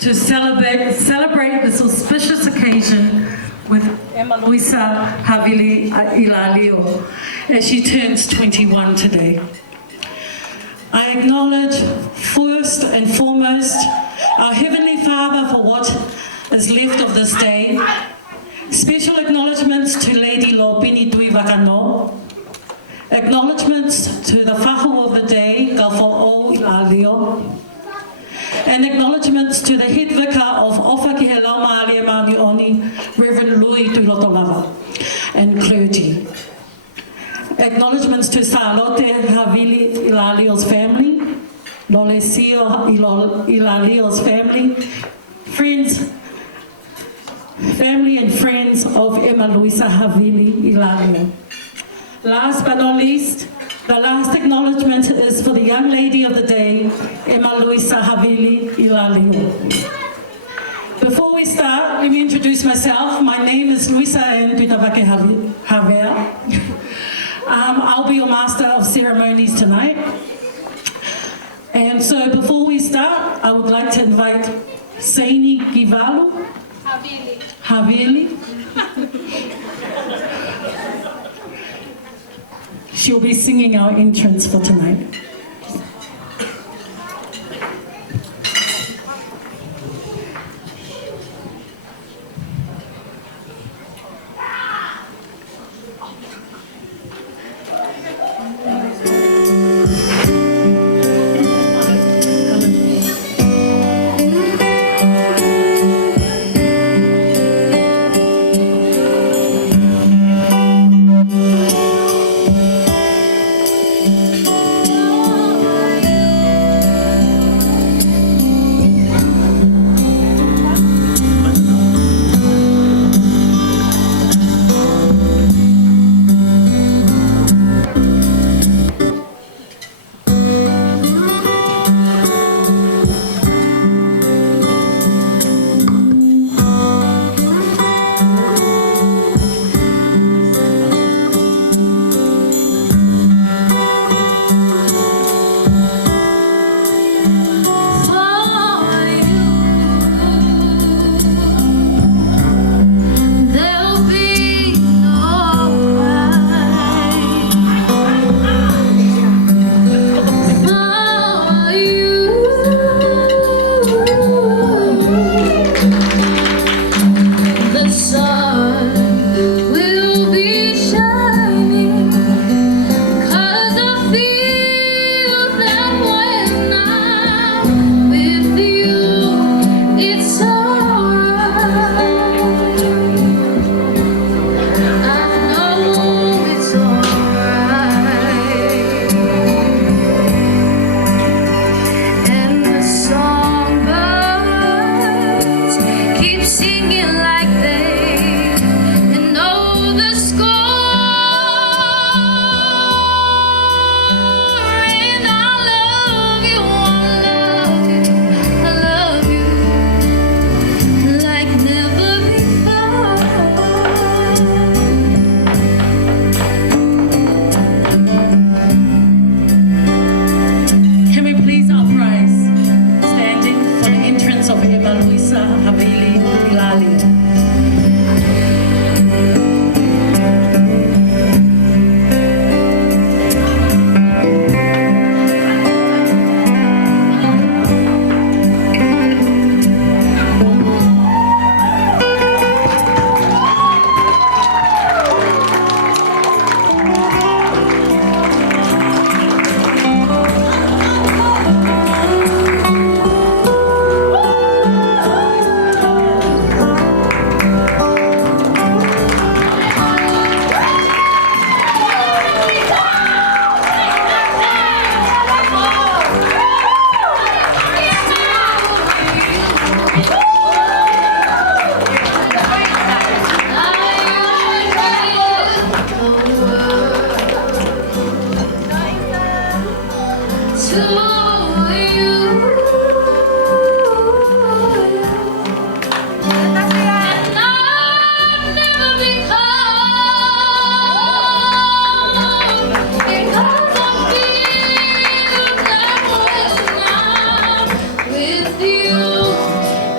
to celebrate this auspicious occasion with Emma Luisa Havili Ilalio as she turns 21 today. I acknowledge first and foremost our Heavenly Father for what is left of this day. Special acknowledgements to Lady Lopini Tui Wakano. Acknowledgements to the whahu of the day, Gaufo'o Ilalio. And acknowledgements to the head vicar of Ofakiheloma Alia Malioni, Reverend Louis Tulotolava, and clergy. Acknowledgements to Salote Havili Ilalio's family, Lolesio Ilalio's family, family and friends of Emma Luisa Havili Ilalio. Last but not least, the last acknowledgement is for the young lady of the day, Emma Luisa Havili Ilalio. Before we start, let me introduce myself. My name is Luisa Ndutavake Havea. I'll be your master of ceremonies tonight. And so before we start, I would like to invite Saini Givalu. Havili. She'll be singing our entrance for tonight. Oh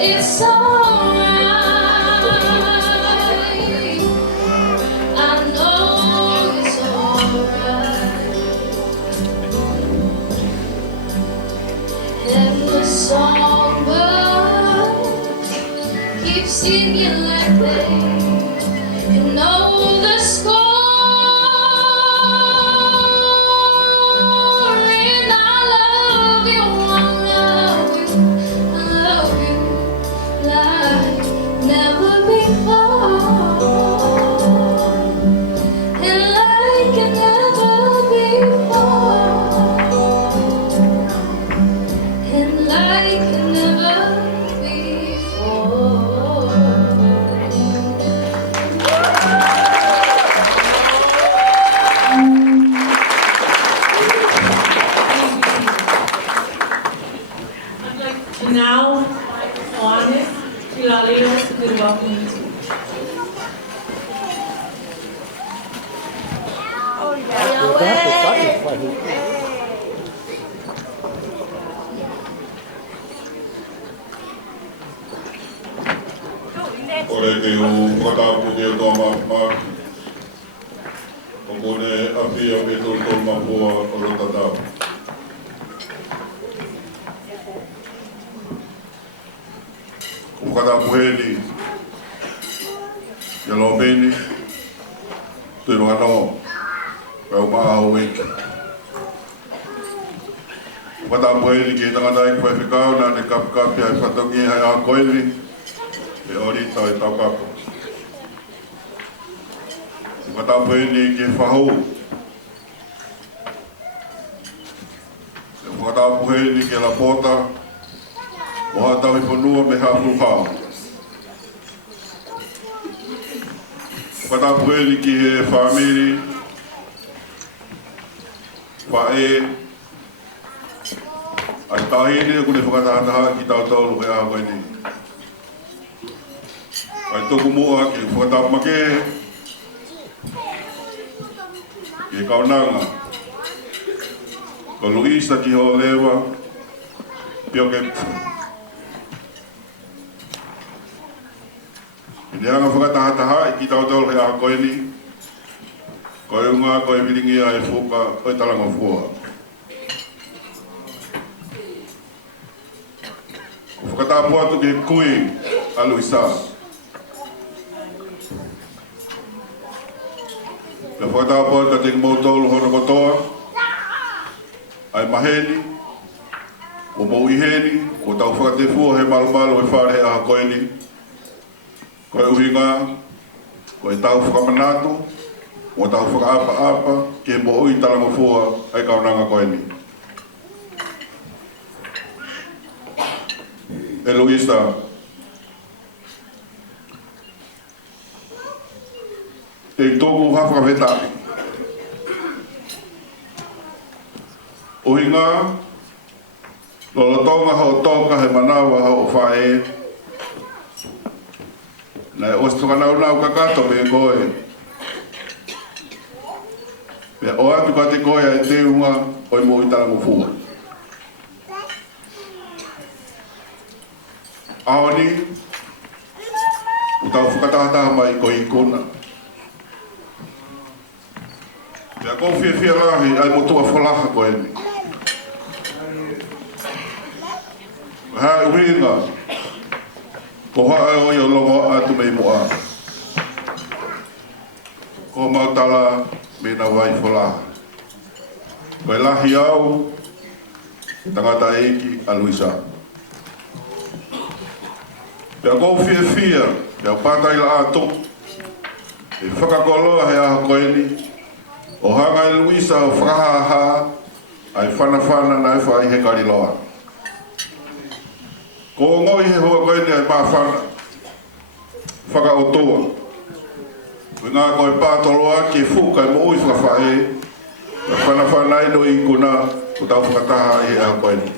It's alright. I know it's alright. And the songbirds keep singing like they know the score. And I love you, I love you, I love you like never before, and like never before, and like never before. I'd like to now, Ioannis Filalios, to be welcomed. Ore te o whakatapu te o toa maki. O kone awhia me tō tō mapua o Rotterdam. O whakatapu heni, ia loa meni, tui roha no, pēo maa o eki. O whakatapu heni ki e tangata i kwai whikau, nā ne kapikapi ai whatongi hai a koeli, e orita e tau kapo. Whakatapu heni ki e whahou. E whakatapu heni ki e la pota, o hatau i whanua me hafu hao. Whakatapu heni ki e whamiri, whae, ai tahine e kune whakatahataha ki tau taulu e aha koe ni. Ai toku mua ki whakatapu make, ki e kaunanga, ko Luisa ki ho lewa, pio ke I anga whakatahataha I ki tau taulu he aha koe ni, koe unga koe viringia e whuka o talanga fua. Whakatapu atu ki kui a Luisa. Le whakatapu atu ka te mautolu hono kotoa, ai maheni, o mauiheni, o tau whakatefua he malu he whare he aha koe ni, koe uhinga, koe tau whakamanatu, o tau whakaapa, ke mo ui talanga fua ai kaunanga koe ni. E Luisa, te tōku hawhakawhetai. Uhinga, lolotonga hao toka he manawa hao whae, Nai ostoka nau kakato me koe. Pea o atu ka te koe ai te unga o I mo I tala mo fua. Aoni, utau whakatahataha mai ko I kona. Pea kou fia rahi ai mo tua whalaha koe ni. Hai uhinga, ko hae o I o longo atu mei moa. Ko mautala me na wai whalaha. Koe lahi au, tangata eiki a Luisa. Pea kou fia, pea pātai la ato, e whakakoloa he aha koe ni, o hanga I Luisa o whakahaha, ai whanawhana na e whai he kariloa. Ko ngoi he hoa koe ni ai pāwhana, whakaotoa. Koe ngā koe pātoloa ki e whuka I mo ui whakawhae, whanawhana ino I kuna, ko tau whakataha e aha koe ni.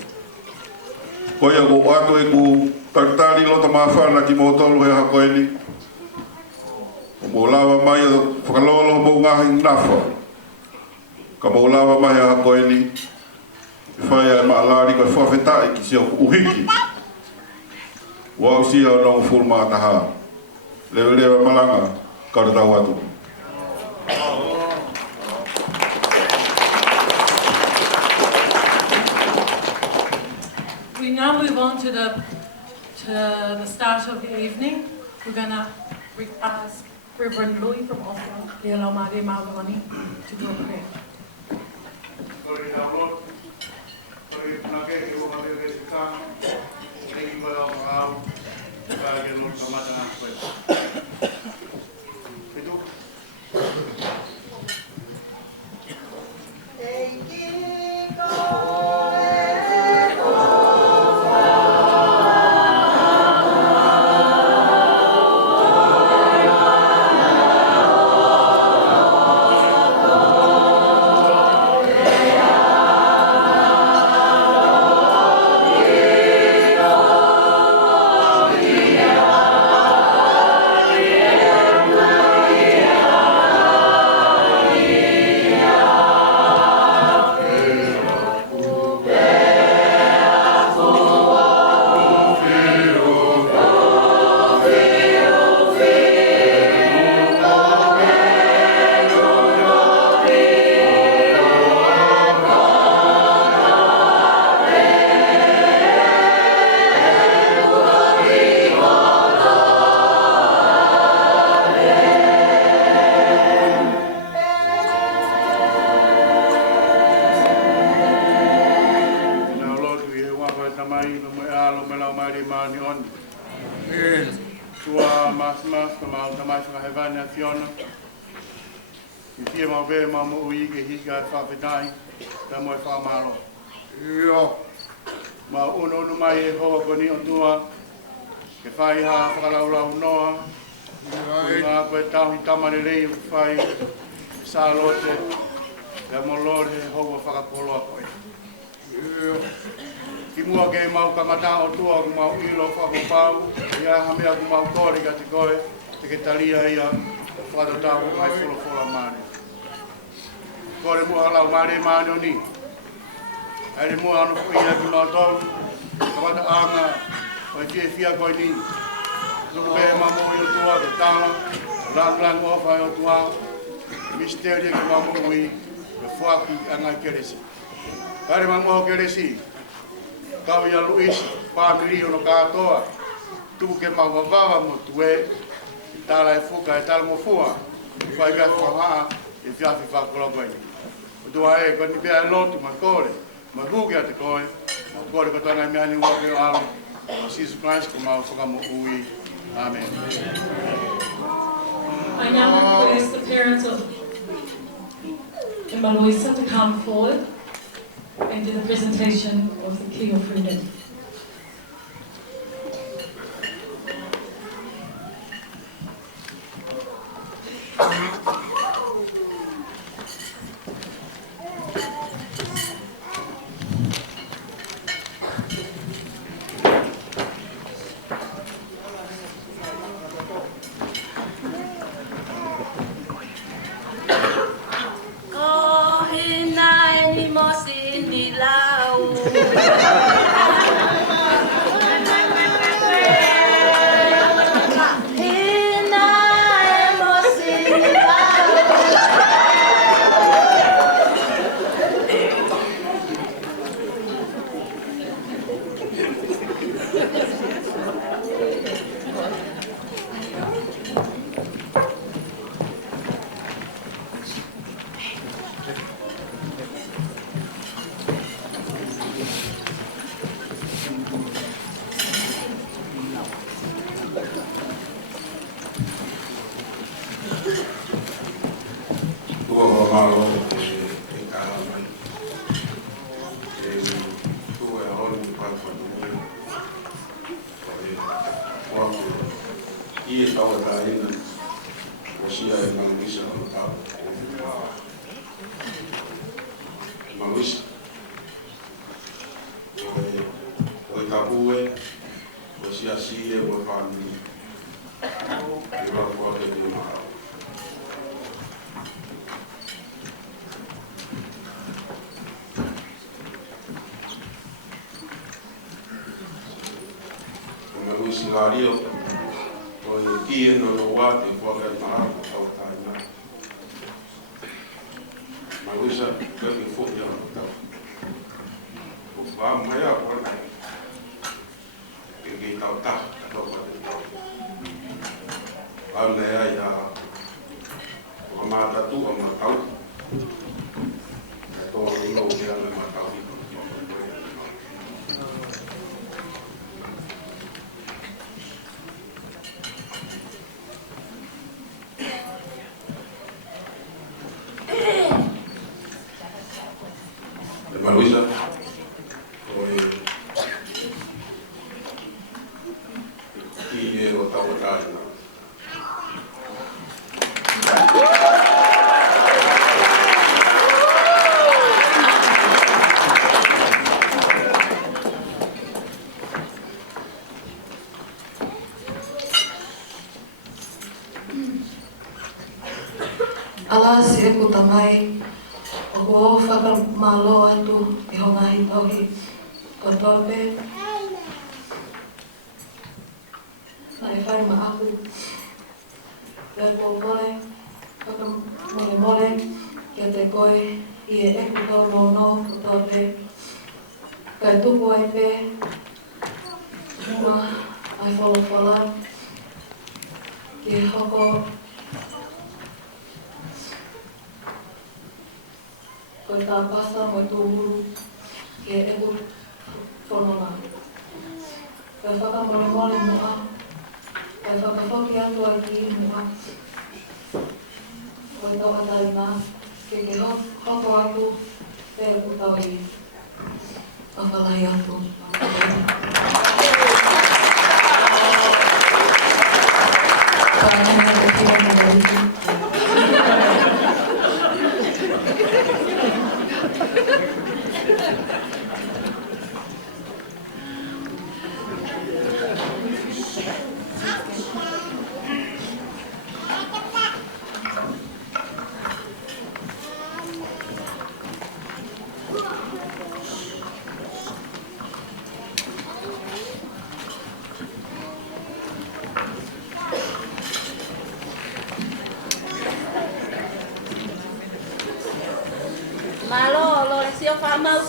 Koe a ko ato e ku Taktari lota mawhana ki mo tolu he aha koe ni. O mo lawa mai o whakalolo mo ngahi nafa. Ka mo lawa mai aha koe ni. I whai ai maalari koe whawhetai ki se o uhiki. Wa usia o nong fulma taha. Lewe malanga kau tau atu. We now move on to the start of the evening. We're going to ask Reverend Louis from Oslo, Leo Mare Maurani, to do a prayer. Ma uno mai e hoa koni o tua, ke whai ha whakalaulau noa, nga koe tahi tamane rei whai sa lote, e mo lore hoa whakapoloa koe. Ki mua ke mau kamata o tua ku mau ilo whakapau, ia hamea ku mau kore ka te koe, te ke talia ia whakatotau mai wholofola mane. Kore mua lau mane o ni. Ai mo ano ko ia ki mau tau, kawata anga, o e fia koe ni. Nuku be mamu i o tua, ke tala, lang ofa i o tua, misteria ki mamu i, ke fuaki anga keresi. Kare mamu o keresi, kau ia Luis, pāmiri o no kātoa, tuku ke mau wawawa mo tue, tala e fuka e tala mo fua, whai mea whahaa, e whiawhi whakura koe ni. O tua e, koe ni pia e lotu ma kore, ma huki a te koe, ma kore ko tanga mea ni wake o alo, o Jesus Christ ko mau whakamo ui. Amen. I now request the parents of Emma Louisa to come forward and do the presentation of the Key of Freedom. Mario, o Ki no no wate for the Maha of Taina. Maluisa, very full young. Maya or Gigi Tauta, Alea Amata tu Amatau. I told him no Matau. Maluisa, he was our guy. Alas e ku tamai o ko whakamalo atu e honga hi tohi ko tope na e whai ma aku e ko mole whakamole mole kia te koe i e eku tau no no ko tope kai tupu ai pe hua ai whala ki hoko ko tā pasa mo tō huru ke eku whanona. Kai whakamole mole mua, kai whakawhaki atu ai ki mua. Ko tau atai nā, ke hoko atu te eku tau i awhalai atu. Pātanga te kira na rauti.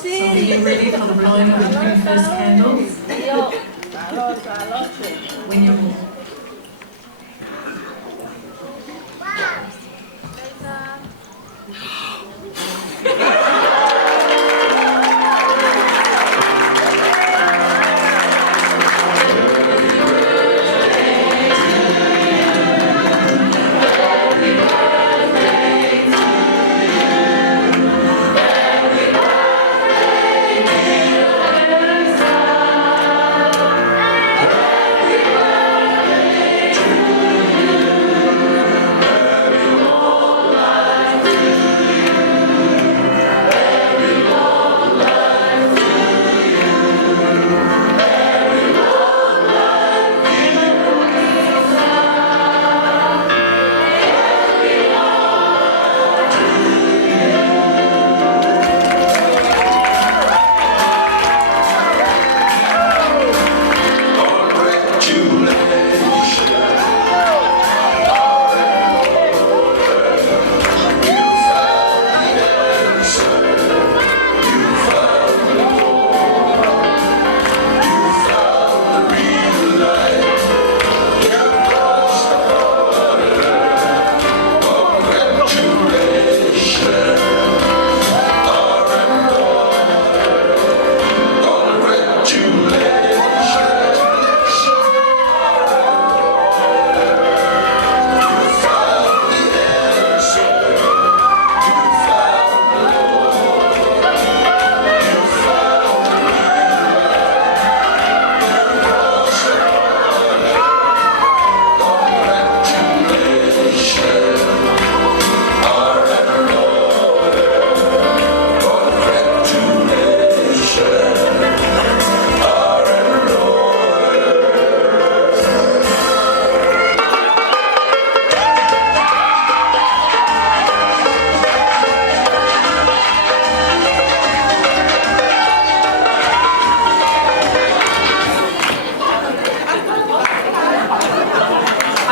So be ready for the blowing of the 21st candles when you're ready. Happy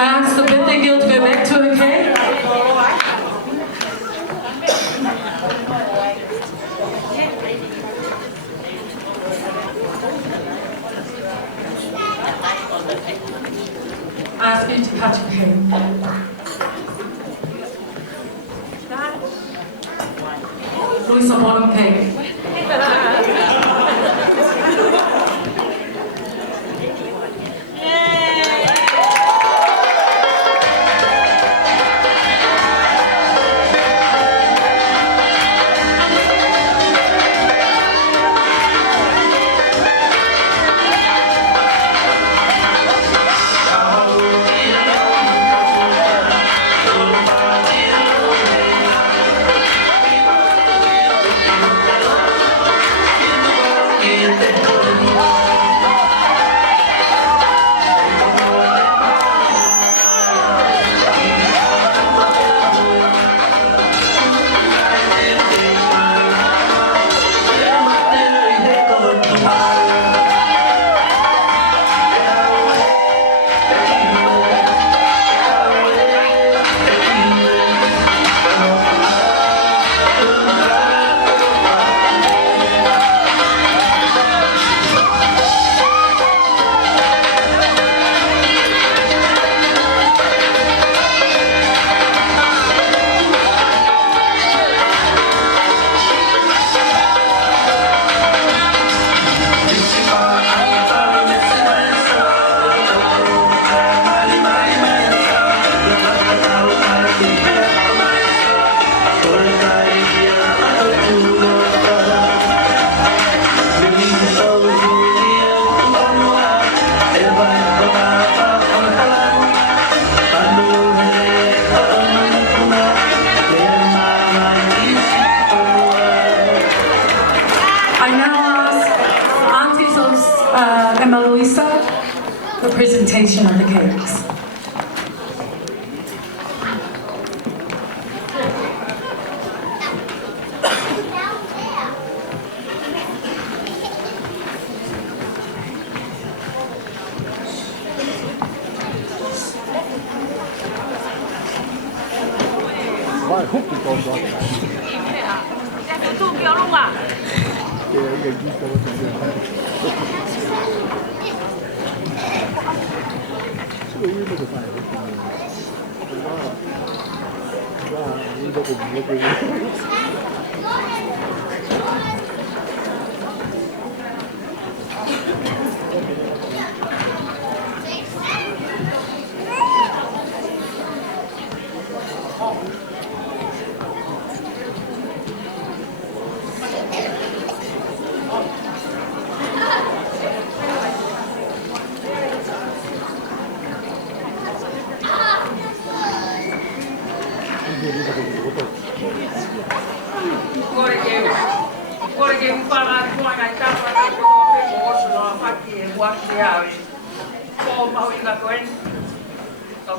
I ask the birthday girl to go back to her cake. I ask you to cut your cake. Luisa bottom cake. The presentation of the cakes. Vai, hukki tuolla. Tuki on luva. Ei kiitos. Se on yhtä päivä. Korkein palaan tuolla tapana kun osloa pakien vuosia kolma uina koen.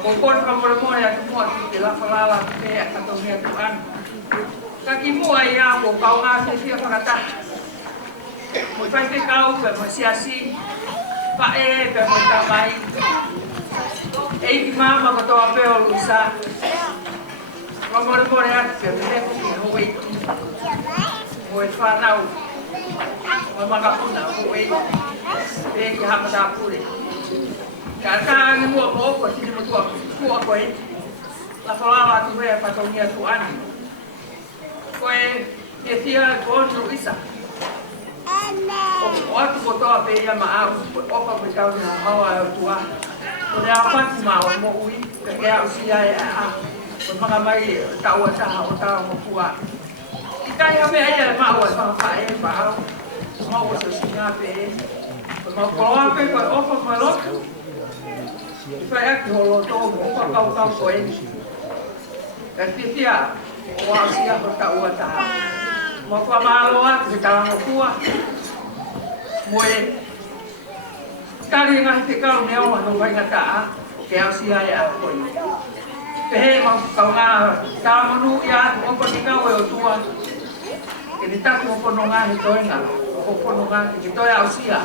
Kun korva mulle monia muotti la falala te katomia tuan. Kaki mua ia ko kaunga se sia kana ta. Mo pai te kau pe mo sia si. Pa e pe mo ta mai. Ei mama ko to apeo lusa. Vamos por allá, que tenemos que ir. Voy a nau. Vamos a puna, voy. Ve que vamos a pure. Cada ni mua mo ko sini mo tua ko e. La falava tu ve pa tonia tu ani. Ko e tia ko Luisa. O atu ko to pe ia ma au. O pa ko tau na hawa tua. Ko le apa ma mo ui. Ke au sia e a. Ko mga mai tawa sa o tawa mo kuha. Kaya me ai ma o sa fa e ba. Ma o sa singa pe. Ko ma ko pe ko o ko ma lo. Fa e ko lo to mo ko ka ko e. Ka tia o a sia ko tawa ta. Mo ko ma lo a ko tawa mo kuha. Mo e. Kali nga te ka me o no vai nga ta. Ke a sia ya ko e. Pehe ma kaunga tamanu ya o ko tika o tua ke ni taku o no nga ni toenga o ko no nga ki toya o sia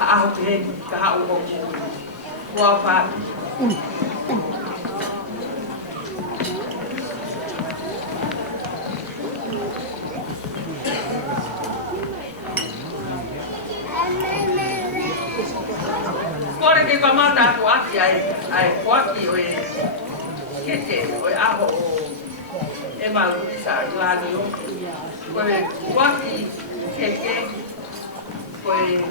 a ho pehe ka ha o ko wa fa ni kamata aku aki ai kuaki o e kete o e aho o e Maluisa Lani o e kuaki keke o e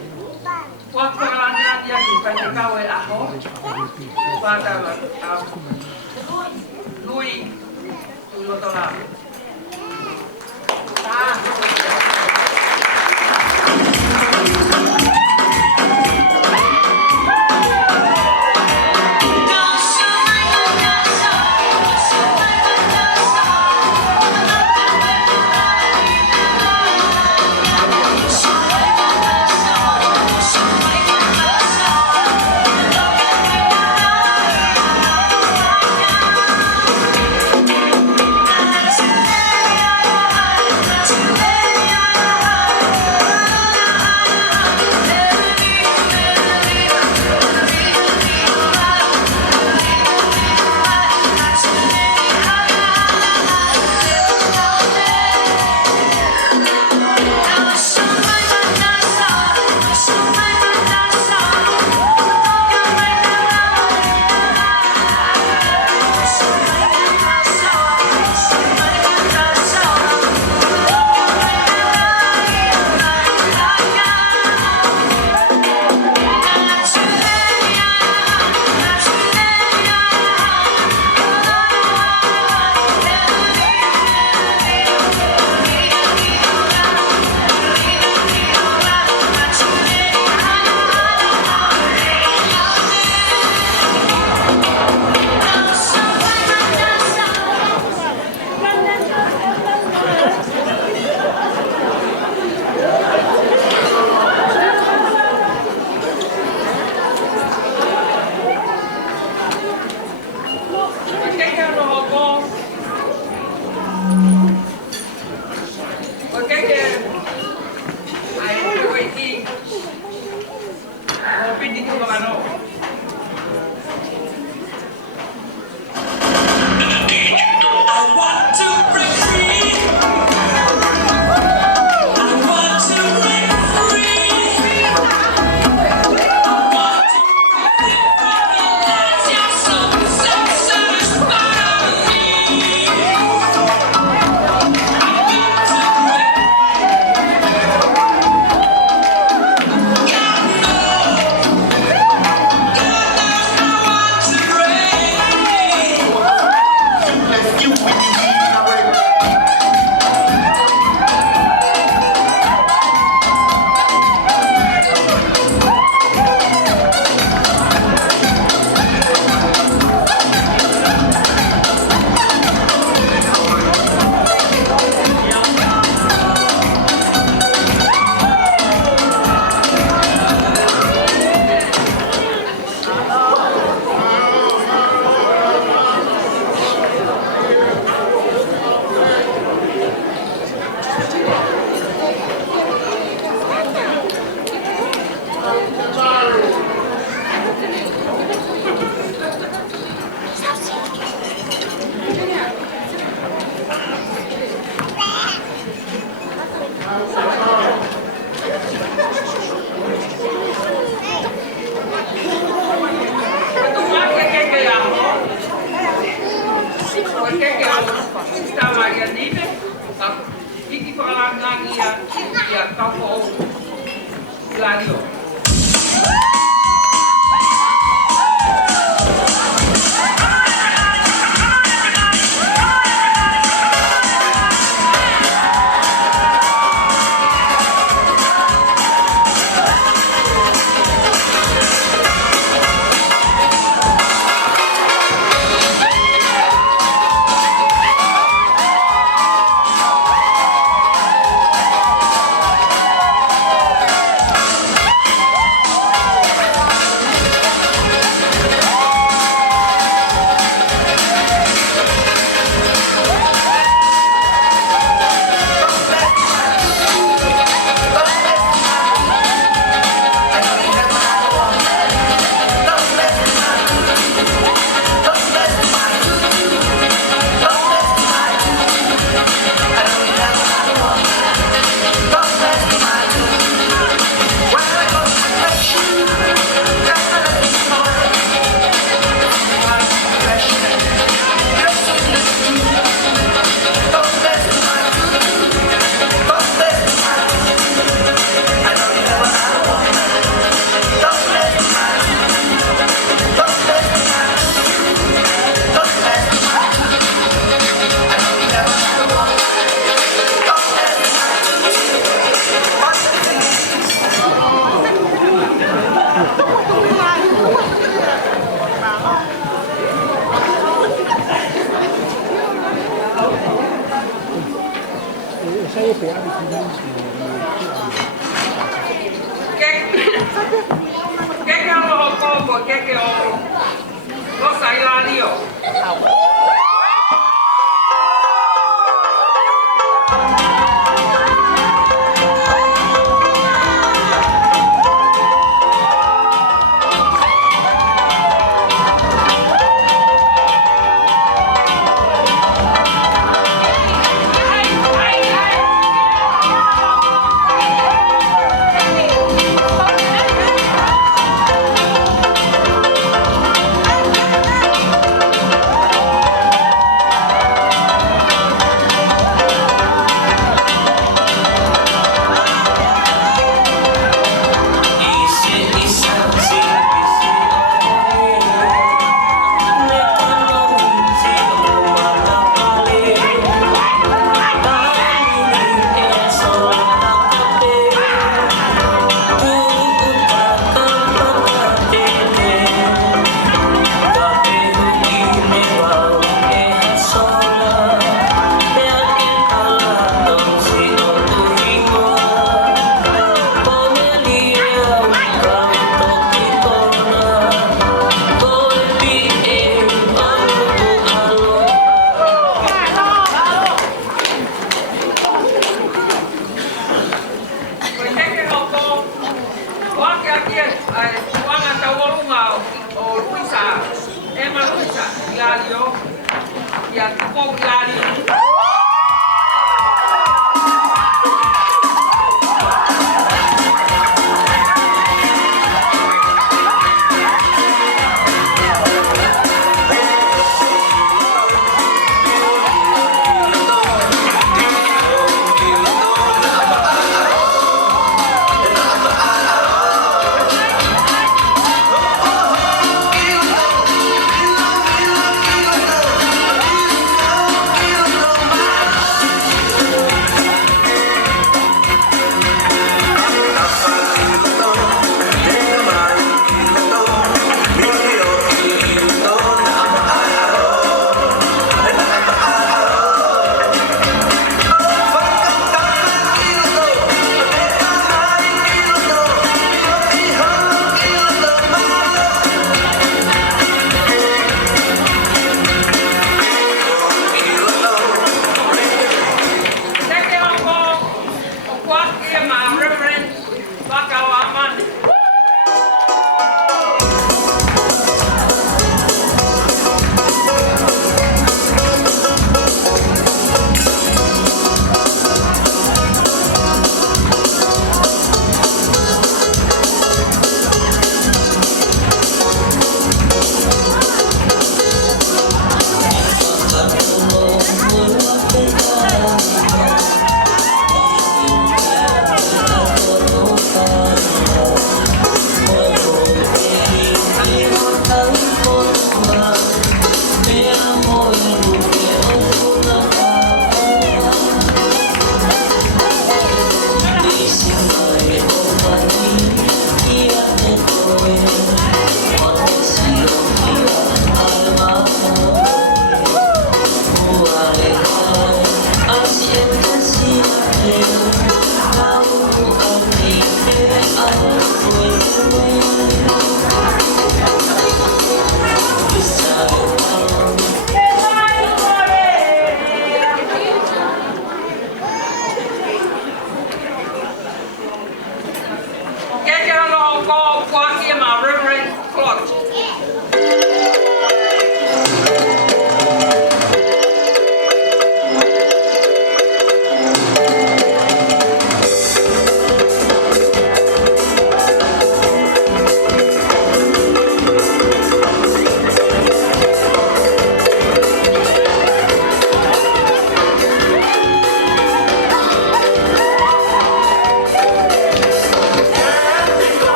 kuaki lani aki pai te kau e aho pata la lui tu lotola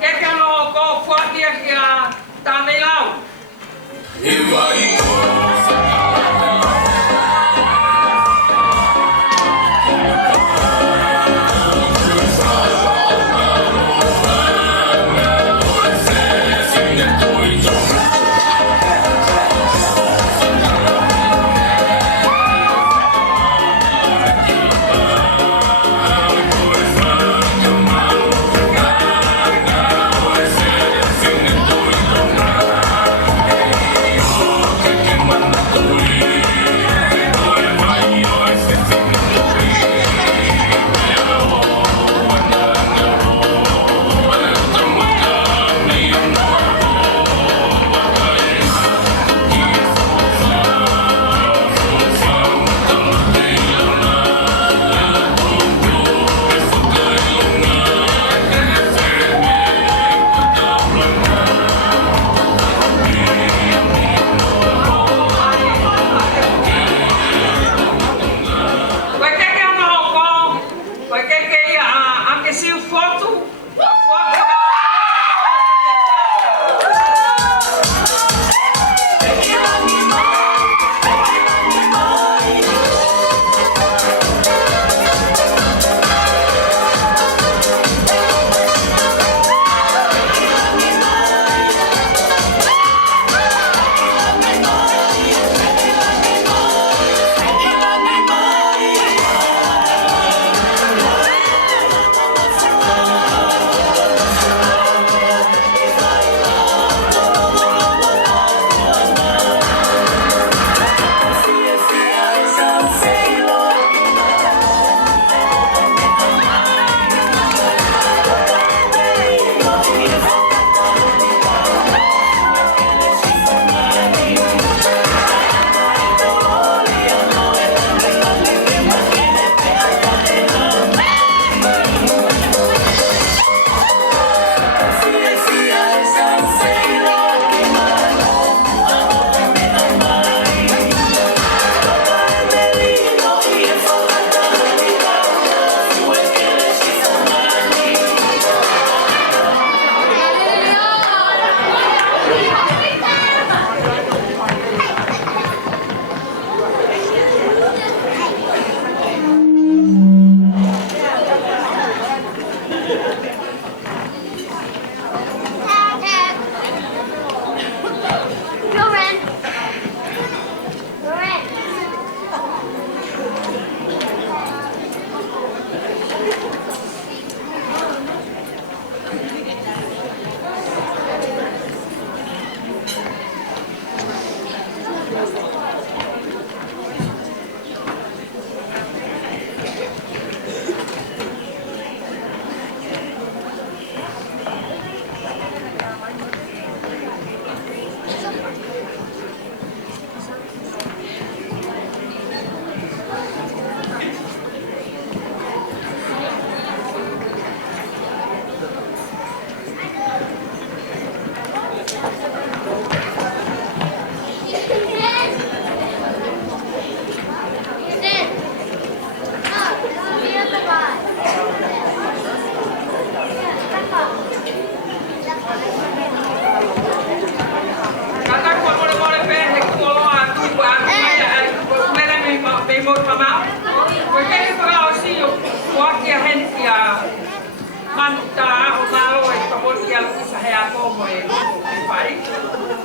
Keke no ko fuatia kia tāne lau.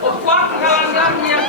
O